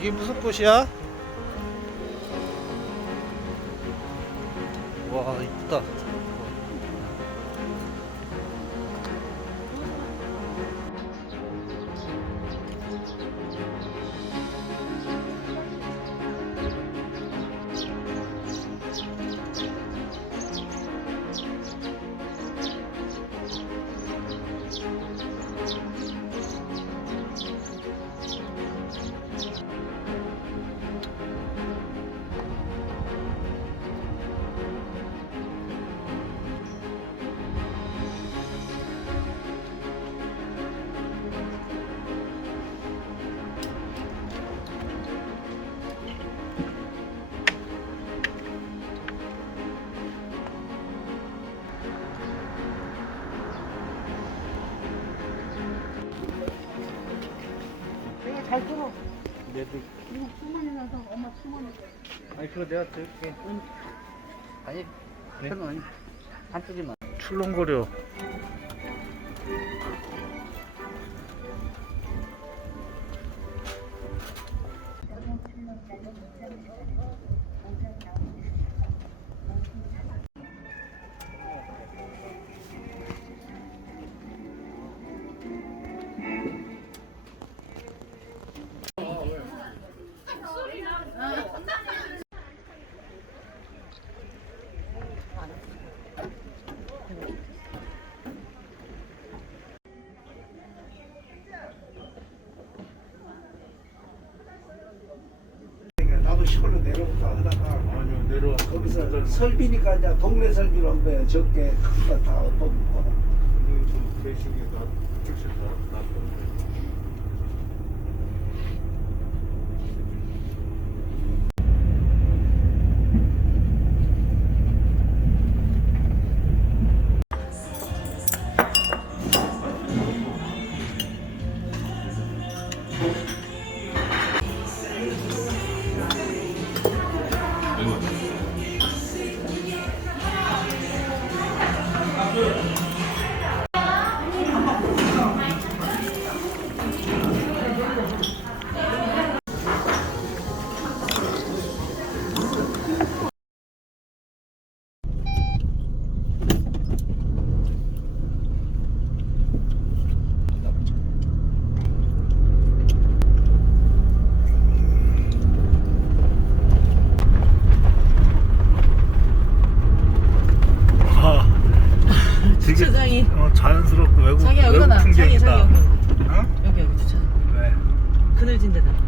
이게 무슨 꽃이야? 와, 이쁘다. 잘 들어. 얘도. 이거 수만이라서 엄마 수만이. 아니, 그거 내가 들게. 아니, 네? 그건 아니. 한쪽이만. 출렁거려. 나도 시골로 내려오다 하다가 아니요, 내려와. 거기서 설비니까 이제 동네 설비로 한 거예요. 적게 큰 거 다 얻어먹고. 좀 대식이 나 쭉씩 나. 되게 주차장이 자연스럽고 외국 자기야 여기다 놔. 자기 풍경이다. 여기 어? 여기 주차장 왜? 그늘진 데다